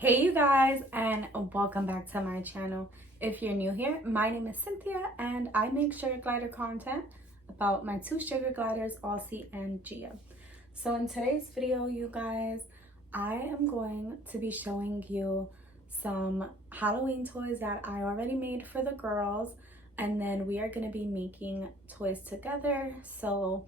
Hey you guys, and welcome back to my channel. If you're new here, my name is Cynthia and I make sugar glider content about my two sugar gliders, Aussie and Gia. So in today's video, you guys, I am going to be showing you some Halloween toys that I already made for the girls, and then we are going to be making toys together. So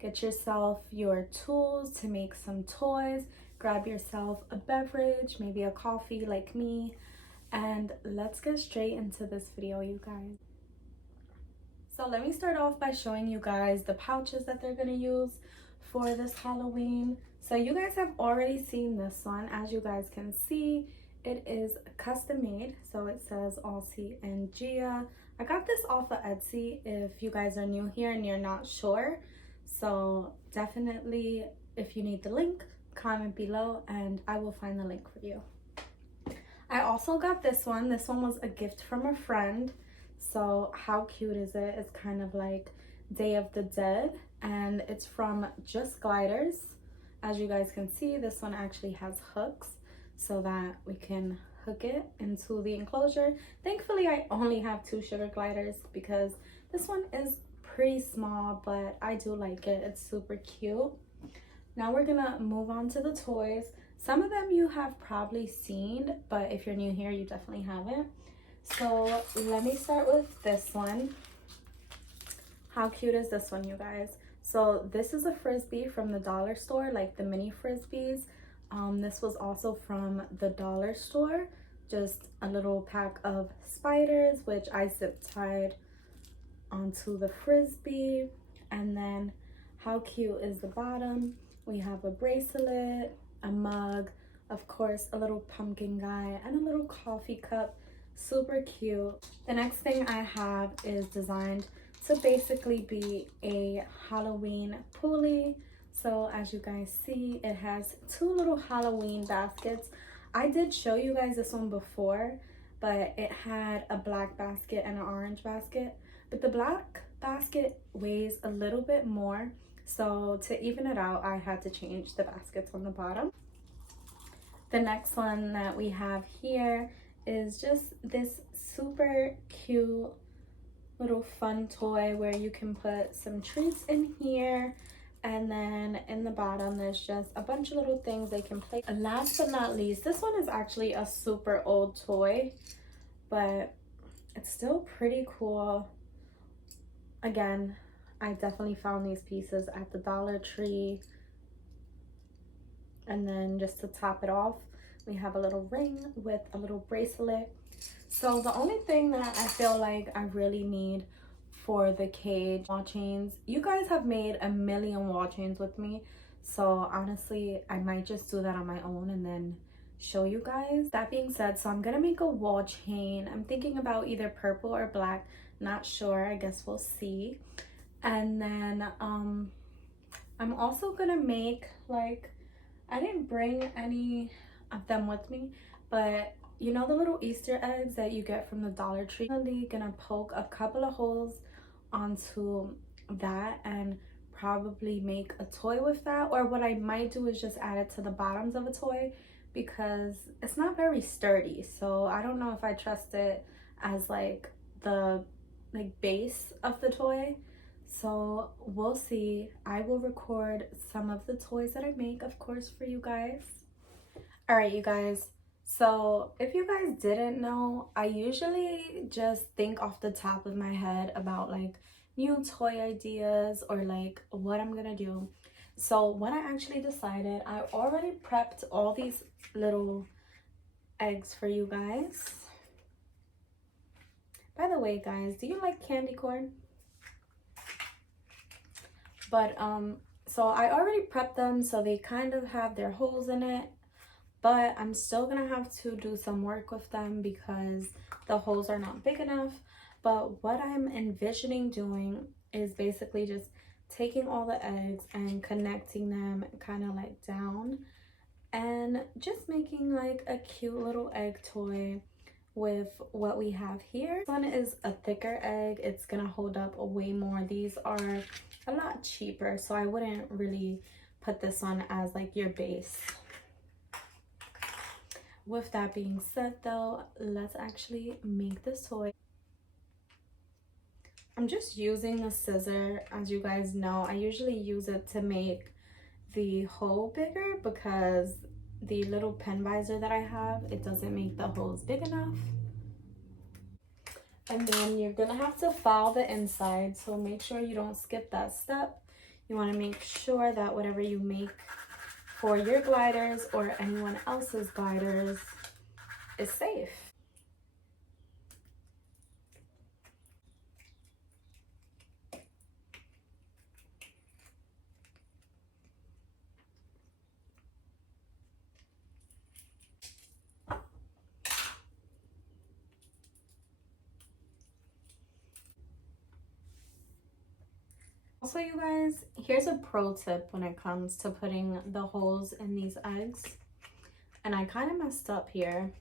get yourself your tools to make some toys. Grab yourself a beverage, maybe a coffee like me, and let's get straight into this video, you guys. So let me start off by showing you guys the pouches that they're gonna use for this Halloween. So you guys have already seen this one. As you guys can see, it is custom made. So it says Aussie and Gia. I got this off of Etsy if you guys are new here and you're not sure. So definitely, if you need the link, comment below and I will find the link for you. I also got this one. This one was a gift from a friend. So how cute is it? It's kind of like Day of the Dead, and it's from Just Gliders. As you guys can see, this one actually has hooks so that we can hook it into the enclosure. Thankfully, I only have two sugar gliders because this one is pretty small, but I do like it. It's super cute. Now we're gonna move on to the toys. Some of them you have probably seen, but if you're new here, you definitely haven't. So let me start with this one. How cute is this one, you guys? So this is a Frisbee from the dollar store, like the mini Frisbees. This was also from the dollar store. Just a little pack of spiders, which I zip tied onto the Frisbee. And then how cute is the bottom? We have a bracelet, a mug, of course, a little pumpkin guy, and a little coffee cup. Super cute. The next thing I have is designed to basically be a Halloween pulley. So as you guys see, it has two little Halloween baskets. I did show you guys this one before, but it had a black basket and an orange basket. But the black basket weighs a little bit more. So to even it out, I had to change the baskets on the bottom. The next one that we have here is just this super cute little fun toy where you can put some treats in here. And then in the bottom, there's just a bunch of little things they can play. And last but not least, this one is actually a super old toy, but it's still pretty cool. Again, I definitely found these pieces at the Dollar Tree. And then just to top it off, we have a little ring with a little bracelet. So the only thing that I feel like I really need for the cage, wall chains. You guys have made a million wall chains with me. So honestly, I might just do that on my own and then show you guys. That being said, so I'm gonna make a wall chain. I'm thinking about either purple or black. Not sure, I guess we'll see. And then I'm also gonna make, like, I didn't bring any of them with me, but you know the little Easter eggs that you get from the Dollar Tree? I'm really gonna poke a couple of holes onto that and probably make a toy with that. Or what I might do is just add it to the bottoms of a toy because it's not very sturdy. So I don't know if I trust it as like the base of the toy. So we'll see. I will record some of the toys that I make, of course, for you guys. All right, you guys. So if you guys didn't know, I usually just think off the top of my head about like new toy ideas or like what I'm gonna do. So what I actually decided, I already prepped all these little eggs for you guys. By the way, guys, do you like candy corn? But so I already prepped them so they kind of have their holes in it, but I'm still gonna have to do some work with them because the holes are not big enough. But what I'm envisioning doing is basically just taking all the eggs and connecting them kind of like down and just making like a cute little egg toy with what we have here. This one is a thicker egg. It's gonna hold up way more. These are a lot cheaper, so I wouldn't really put this one as like your base. with that being said though, let's actually make this toy. I'm just using the scissor. As you guys know, I usually use it to make the hole bigger because the little pen visor that I have, it doesn't make the holes big enough. And then you're gonna have to file the inside, so make sure you don't skip that step. You want to make sure that whatever you make for your gliders or anyone else's gliders is safe. Also, you guys, here's a pro tip when it comes to putting the holes in these eggs. And I kind of messed up here.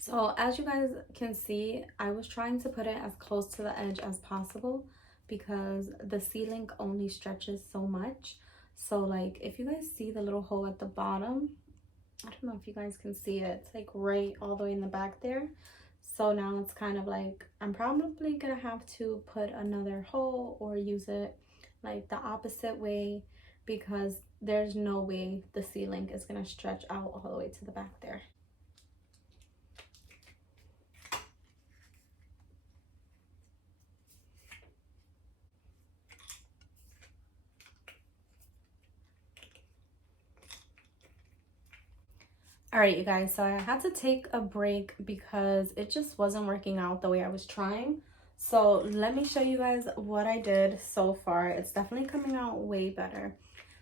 So as you guys can see, I was trying to put it as close to the edge as possible because the C-link only stretches so much. So like if you guys see the little hole at the bottom, I don't know if you guys can see it. It's like right all the way in the back there. So now it's kind of like I'm probably gonna have to put another hole or use it like the opposite way because there's no way the C-link is gonna stretch out all the way to the back there. All right, you guys, so I had to take a break because it just wasn't working out the way I was trying. So let me show you guys what I did so far. It's definitely coming out way better.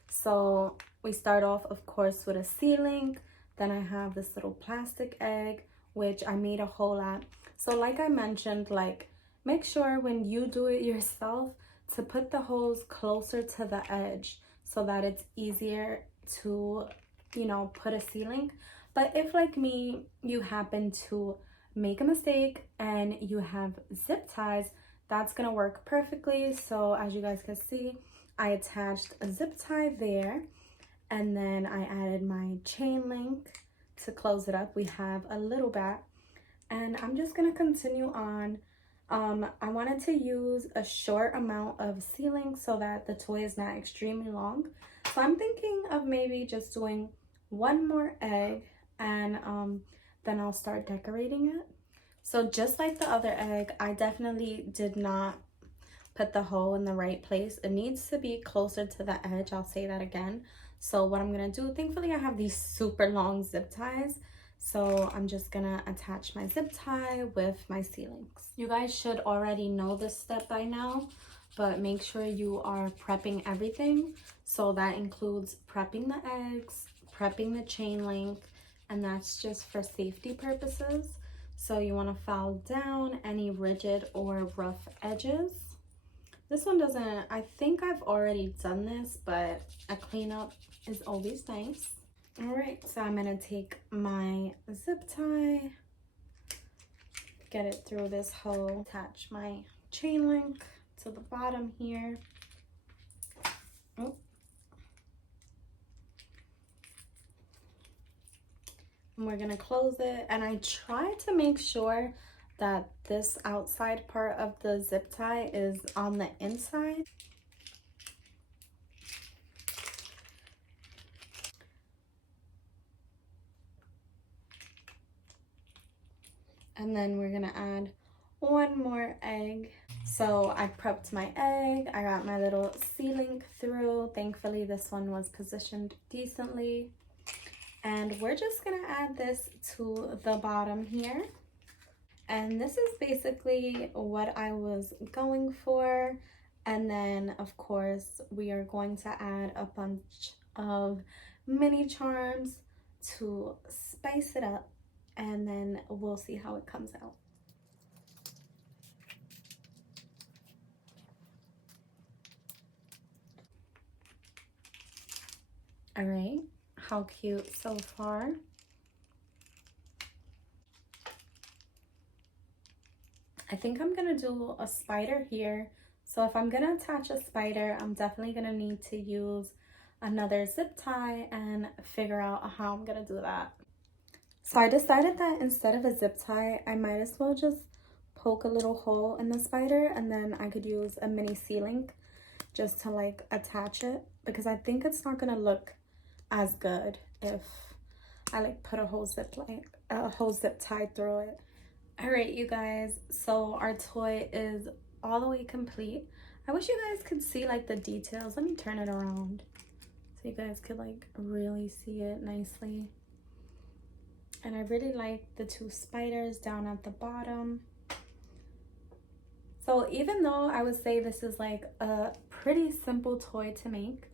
So we start off, of course, with a C-link. Then I have this little plastic egg, which I made a hole at. So like I mentioned, like make sure when you do it yourself to put the holes closer to the edge so that it's easier to, you know, put a C-link. But if like me, you happen to make a mistake and you have zip ties, that's gonna work perfectly. So as you guys can see, I attached a zip tie there and then I added my chain link to close it up. We have a little bat and I'm just gonna continue on. I wanted to use a short amount of C-link so that the toy is not extremely long. So I'm thinking of maybe just doing one more egg and then I'll start decorating it. So just like the other egg, I definitely did not put the hole in the right place. It needs to be closer to the edge. I'll say that again. So what I'm gonna do, thankfully I have these super long zip ties. So I'm just gonna attach my zip tie with my C-links. You guys should already know this step by now, but make sure you are prepping everything. So that includes prepping the eggs, prepping the chain link, and that's just for safety purposes. So you want to file down any rigid or rough edges. This one doesn't, I think I've already done this, but a cleanup is always nice. All right, so I'm gonna take my zip tie, get it through this hole, attach my chain link to the bottom here. Oh. And we're gonna close it, and I try to make sure that this outside part of the zip tie is on the inside. And then we're gonna add one more egg. So I prepped my egg, I got my little C-link through. Thankfully this one was positioned decently. And we're just gonna add this to the bottom here. And this is basically what I was going for. And then of course we are going to add a bunch of mini charms to spice it up, and then we'll see how it comes out. All right, how cute so far. I think I'm gonna do a spider here. So if I'm gonna attach a spider, I'm definitely gonna need to use another zip tie and figure out how I'm gonna do that. So I decided that instead of a zip tie, I might as well just poke a little hole in the spider, and then I could use a mini C-link just to like attach it, because I think it's not gonna look as good if I like put a whole zip tie through it. All right, you guys, so our toy is all the way complete. I wish you guys could see like the details. Let me turn it around so you guys could like really see it nicely. And I really like the two spiders down at the bottom. So even though I would say this is like a pretty simple toy to make,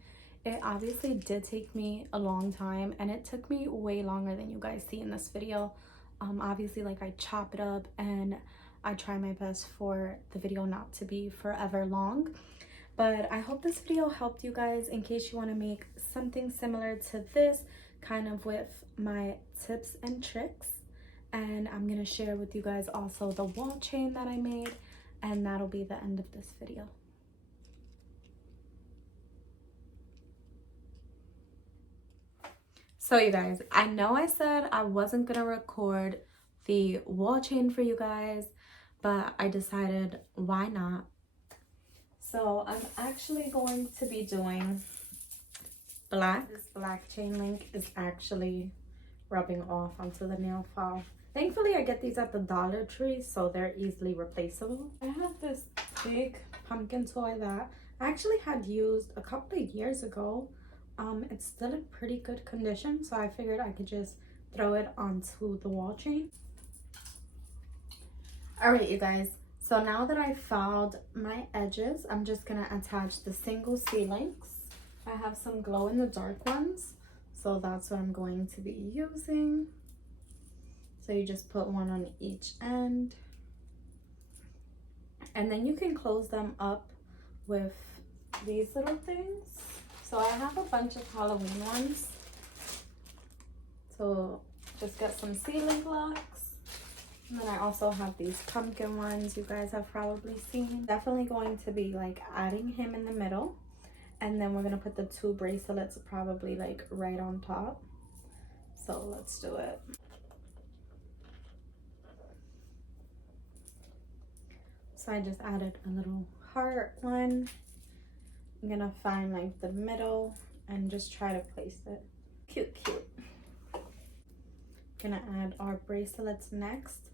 it obviously did take me a long time, and it took me way longer than you guys see in this video. Obviously, like, I chop it up and I try my best for the video not to be forever long. But I hope this video helped you guys in case you want to make something similar to this, kind of with my tips and tricks. And I'm going to share with you guys also the wall chain that I made, and that'll be the end of this video. So you guys, I know I said I wasn't gonna record the wall chain for you guys, but I decided why not. So I'm actually going to be doing black. This black chain link is actually rubbing off onto the nail file. Thankfully, I get these at the Dollar Tree, so they're easily replaceable. I have this big pumpkin toy that I actually had used a couple of years ago. It's still in pretty good condition, so I figured I could just throw it onto the wall chain. All right, you guys, so now that I filed my edges, I'm just gonna attach the single C-links. I have some glow-in-the-dark ones, so that's what I'm going to be using. So you just put one on each end, and then you can close them up with these little things. So I have a bunch of Halloween ones. So just get some C-link locks. And then I also have these pumpkin ones you guys have probably seen. Definitely going to be like adding him in the middle. And then we're gonna put the two bracelets probably like right on top. So let's do it. So I just added a little heart one. I'm gonna find like the middle and just try to place it. Cute, cute. Gonna add our bracelets next.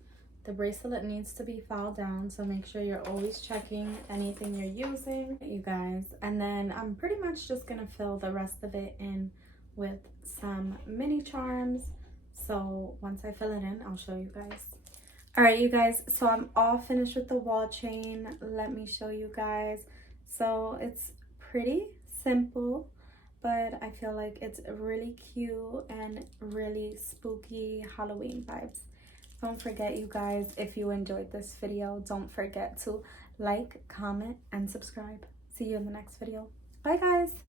The bracelet needs to be filed down, so make sure you're always checking anything you're using, you guys. And then I'm pretty much just gonna fill the rest of it in with some mini charms. So once I fill it in, I'll show you guys. All right, you guys, so I'm all finished with the wall chain. Let me show you guys. So it's pretty simple, but I feel like it's really cute and really spooky Halloween vibes. Don't forget, you guys, if you enjoyed this video, don't forget to like, comment, and subscribe. See you in the next video. Bye, guys.